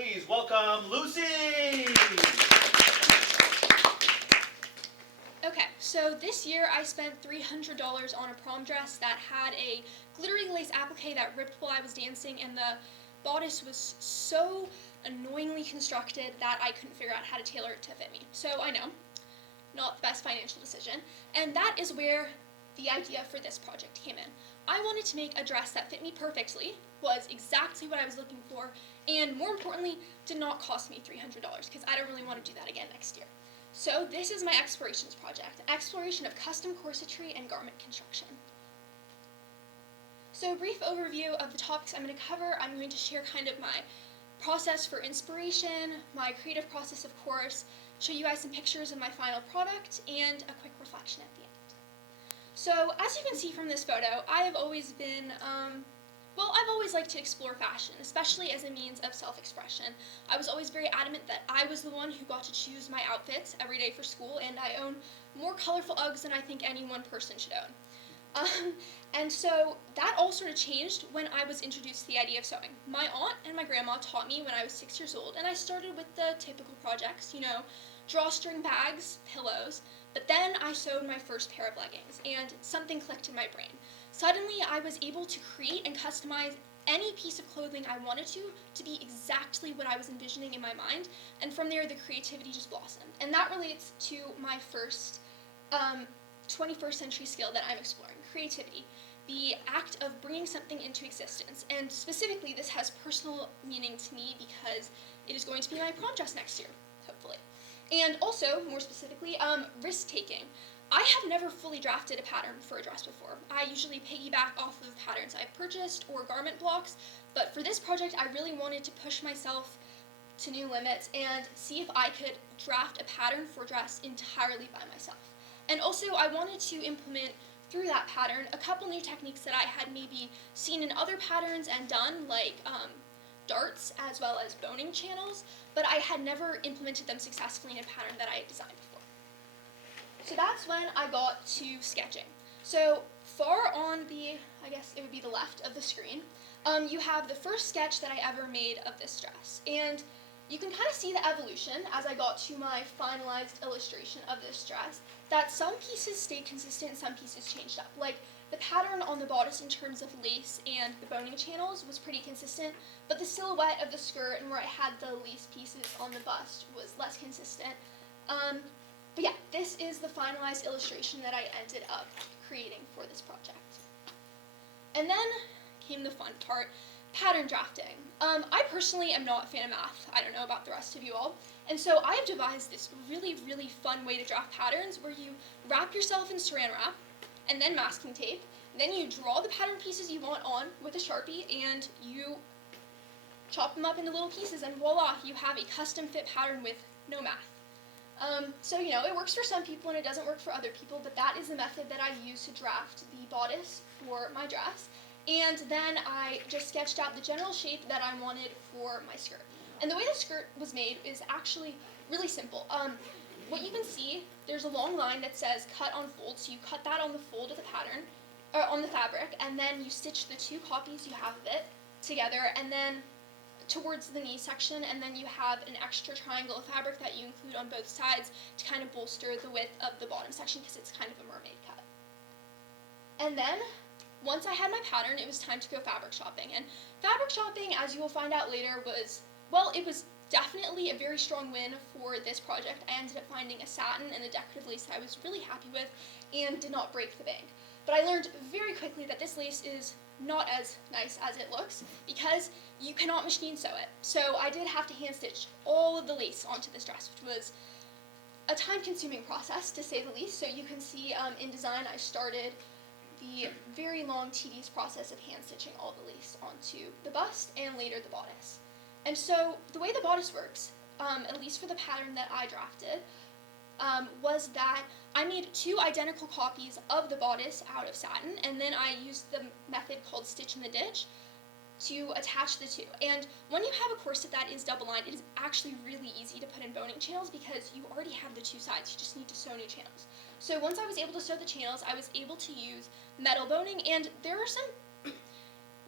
Please welcome Lucy! Okay, so this year I spent $300 on a prom dress that had a glittery lace applique that ripped while I was dancing, and the bodice was so annoyingly constructed that I couldn't figure out how to tailor it to fit me. So I know, not the best financial decision, and that is where the idea for this project came in. I wanted to make a dress that fit me perfectly, was exactly what I was looking for, and more importantly, did not cost me $300 because I don't really want to do that again next year. So this is my explorations project, an exploration of custom corsetry and garment construction. So a brief overview of the topics I'm going to cover. I'm going to share kind of my process for inspiration, my creative process of course, show you guys some pictures of my final product, and a quick reflection at the end. So as you can see from this photo, I have always been, I've always liked to explore fashion, especially as a means of self-expression. I was always very adamant that I was the one who got to choose my outfits every day for school, and I own more colorful Uggs than I think any one person should own. And so that all sort of changed when I was introduced to the idea of sewing. My aunt and my grandma taught me when I was 6 years old, and I started with the typical projects, drawstring bags, pillows, but then I sewed my first pair of leggings, and something clicked in my brain. Suddenly, I was able to create and customize any piece of clothing I wanted to be exactly what I was envisioning in my mind, and from there, the creativity just blossomed. And that relates to my first 21st century skill that I'm exploring, creativity, the act of bringing something into existence. And specifically, this has personal meaning to me because it is going to be my prom dress next year, hopefully. And also, more specifically, risk-taking. I have never fully drafted a pattern for a dress before. I usually piggyback off of patterns I've purchased or garment blocks, but for this project, I really wanted to push myself to new limits and see if I could draft a pattern for a dress entirely by myself. And also, I wanted to implement through that pattern a couple new techniques that I had maybe seen in other patterns and done, like darts as well as boning channels, but I had never implemented them successfully in a pattern that I had designed before. So that's when I got to sketching. So far on the, I guess it would be the left of the screen, you have the first sketch that I ever made of this dress. And you can kind of see the evolution as I got to my finalized illustration of this dress, that some pieces stayed consistent and some pieces changed up. Like the pattern on the bodice in terms of lace and the boning channels was pretty consistent, but the silhouette of the skirt and where I had the lace pieces on the bust was less consistent. But yeah, this is the finalized illustration that I ended up creating for this project. And then came the fun part, pattern drafting. I personally am not a fan of math. I don't know about the rest of you all. And so I have devised this really, really fun way to draft patterns where you wrap yourself in saran wrap and then masking tape. Then you draw the pattern pieces you want on with a Sharpie and you chop them up into little pieces, and voila, you have a custom fit pattern with no math. So, it works for some people and it doesn't work for other people, but that is the method that I use to draft the bodice for my dress. And then I just sketched out the general shape that I wanted for my skirt. And the way the skirt was made is actually really simple. What you can see, there's a long line that says cut on fold, so you cut that on the fold of the pattern, or on the fabric, and then you stitch the two copies you have of it together, and then towards the knee section, and then you have an extra triangle of fabric that you include on both sides to kind of bolster the width of the bottom section because it's kind of a mermaid cut. And then, once I had my pattern, it was time to go fabric shopping. And fabric shopping, as you will find out later, it was definitely a very strong win for this project. I ended up finding a satin and a decorative lace that I was really happy with and did not break the bank. But I learned very quickly that this lace is not as nice as it looks because you cannot machine sew it. So I did have to hand stitch all of the lace onto this dress, which was a time-consuming process to say the least. So you can see in design I started the very long, tedious process of hand stitching all the lace onto the bust and later the bodice. And so the way the bodice works, at least for the pattern that I drafted, was that I made two identical copies of the bodice out of satin, and then I used the method called stitch in the ditch to attach the two. And when you have a corset that is double-lined, it is actually really easy to put in boning channels because you already have the two sides. You just need to sew new channels. So once I was able to sew the channels, I was able to use metal boning, and there are some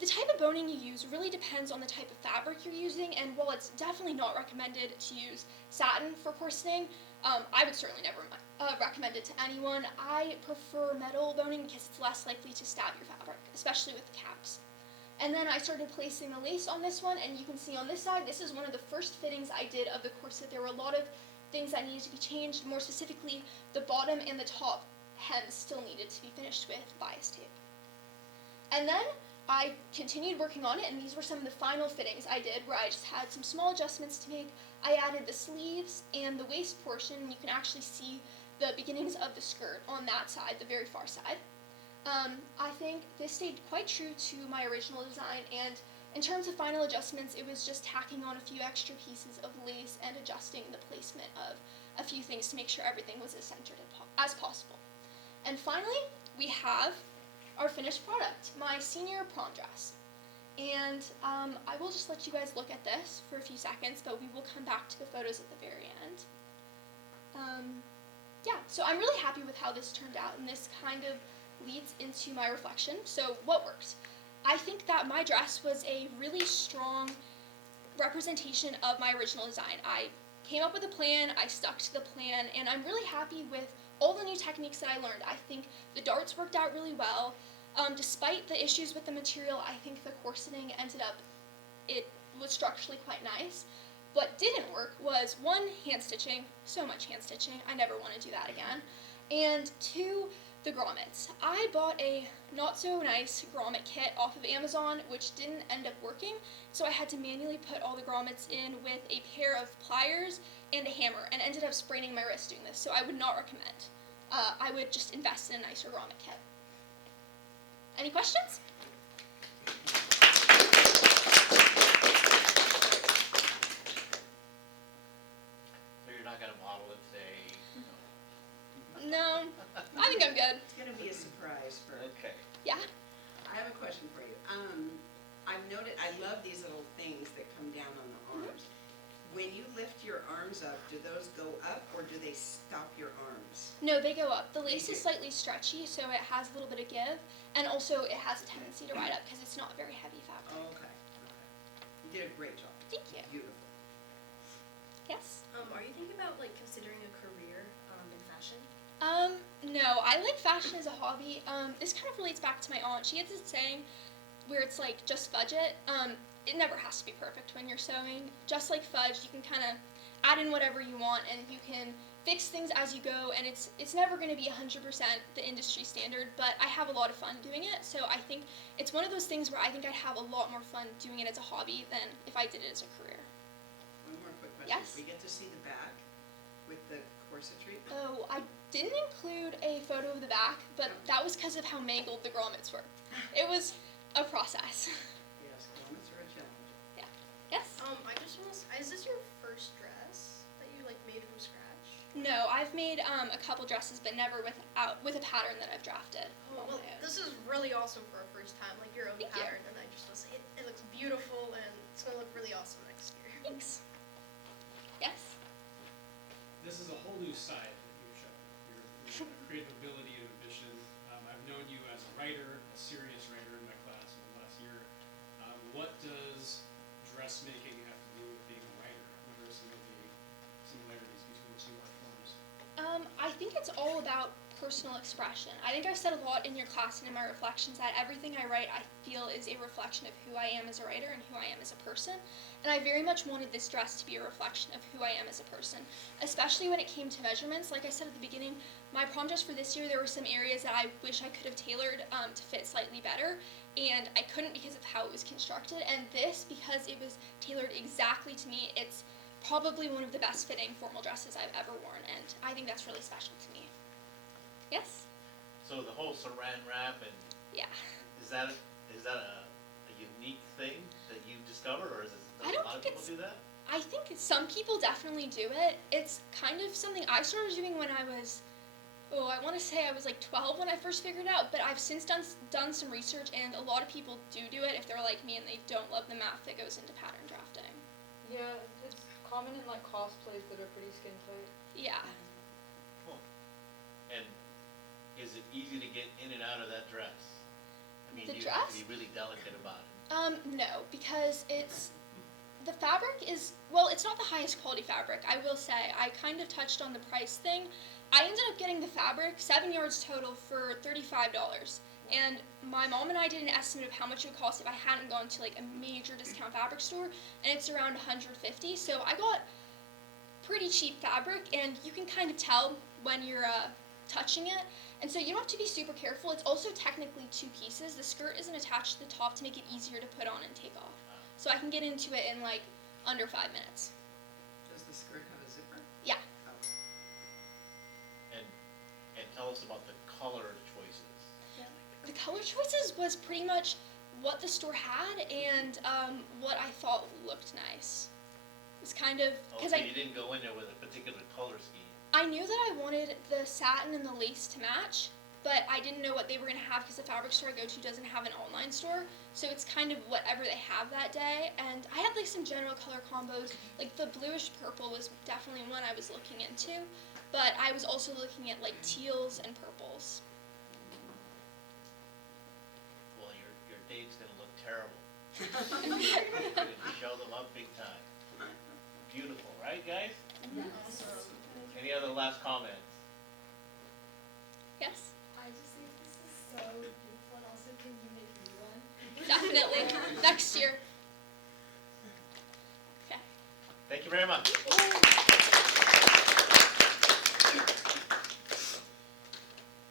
The type of boning you use really depends on the type of fabric you're using, and while it's definitely not recommended to use satin for corseting, I would certainly never recommend it to anyone. I prefer metal boning because it's less likely to stab your fabric, especially with caps. And then I started placing the lace on this one, and you can see on this side, this is one of the first fittings I did of the corset. There were a lot of things that needed to be changed. More specifically, the bottom and the top hems still needed to be finished with bias tape. And then I continued working on it, and these were some of the final fittings I did where I just had some small adjustments to make. I added the sleeves and the waist portion, and you can actually see the beginnings of the skirt on that side, the very far side. I think this stayed quite true to my original design, and in terms of final adjustments, it was just tacking on a few extra pieces of lace and adjusting the placement of a few things to make sure everything was as centered as possible. And finally, we have our finished product, my senior prom dress. And I will just let you guys look at this for a few seconds, but we will come back to the photos at the very end. Yeah, so I'm really happy with how this turned out, and this kind of leads into my reflection. So what works? I think that my dress was a really strong representation of my original design. I came up with a plan, I stuck to the plan, and I'm really happy with all the new techniques that I learned. I think the darts worked out really well. Despite the issues with the material, I think the corseting ended up, it was structurally quite nice. What didn't work was, one, hand stitching, so much hand stitching, I never want to do that again, and two, the grommets. I bought a not so nice grommet kit off of Amazon, which didn't end up working, so I had to manually put all the grommets in with a pair of pliers and a hammer, and ended up spraining my wrist doing this, so I would not recommend. I would just invest in a nicer grommet kit. Any questions? So you're not going to model it, say? No, I think I'm good. It's going to be a surprise for. Okay. Yeah? I have a question for you. I've noted, I love these little things that come down on the arms. When you lift your arms up, do those go up or do they stop your arms? No, they go up. The lace They is do. slightly stretchy, so it has a little bit of give, and also it has a tendency to ride up because it's not very heavy fabric. Oh, okay. You did a great job. Thank you. Beautiful. Yes? Are you thinking about like considering a career in fashion? No, I like fashion as a hobby. This kind of relates back to my aunt. She has this saying where it's like, just fudge it. It never has to be perfect when you're sewing. Just like fudge, you can kind of add in whatever you want, and you can fix things as you go, and it's never going to be 100% the industry standard, but I have a lot of fun doing it, so I think it's one of those things where I think I'd have a lot more fun doing it as a hobby than if I did it as a career. One more quick question. Yes? We get to see the back with the corsetry? Oh, I didn't include a photo of the back, but that was because of how mangled the grommets were. It was a process. Yes, grommets are a challenge. Yes? I just want to. Is this your first dress that you like made from scratch? No, I've made a couple dresses, but never with a pattern that I've drafted. Oh, on well, my own. this is really awesome for a first time, like your own Thank you. pattern, and I just want to say it looks beautiful and it's gonna look really awesome next year. Thanks. Yes? This is a whole new side that you've shown. Your creative ability and ambition. I've known you as a writer, a serious writer in my class in the last year. What does dressmaking have to do with being a writer? What are some of the similarities between the two art forms? I think it's all about personal expression. I think I've said a lot in your class and in my reflections that everything I write I feel is a reflection of who I am as a writer and who I am as a person. And I very much wanted this dress to be a reflection of who I am as a person, especially when it came to measurements. Like I said at the beginning, my prom dress for this year, there were some areas that I wish I could have tailored to fit slightly better, and I couldn't because of how it was constructed. And this, because it was tailored exactly to me, it's probably one of the best fitting formal dresses I've ever worn, and I think that's really special to me. Yes? So the whole saran wrap, and Yeah. is that a unique thing that you discovered, or does I a don't lot of think people do that? I think some people definitely do it. It's kind of something I started doing when I was, I want to say I was like 12 when I first figured it out, but I've since done some research, and a lot of people do it if they're like me and they don't love the math that goes into pattern drafting. Yeah, it's common in like cosplays that are pretty skin tight. Yeah. And is it easy to get in and out of that dress? I mean, The you have dress? to be really delicate about it. No, because the fabric is, well, it's not the highest quality fabric, I will say. I kind of touched on the price thing. I ended up getting the fabric, 7 yards total, for $35. And my mom and I did an estimate of how much it would cost if I hadn't gone to like a major discount fabric store, and it's around $150. So I got pretty cheap fabric, and you can kind of tell when you're touching it. And so you don't have to be super careful. It's also technically 2 pieces. The skirt isn't attached to the top to make it easier to put on and take off. So I can get into it in like under 5 minutes. Does the skirt have a zipper? Yeah. Oh. And tell us about the color choices. The color choices was pretty much what the store had and what I thought looked nice. It's kind of because So you didn't go in there with a particular color scheme. I knew that I wanted the satin and the lace to match, but I didn't know what they were going to have because the fabric store I go to doesn't have an online store. So it's kind of whatever they have that day. And I had like some general color combos. Like the bluish purple was definitely one I was looking into, but I was also looking at like teals and purples. Well, your date's gonna look terrible. You're gonna show them up big time. Beautiful, right, guys? Any other last comments? Yes, I just think this is so beautiful, and also can you make me one? definitely. Next year. Okay. Thank you very much.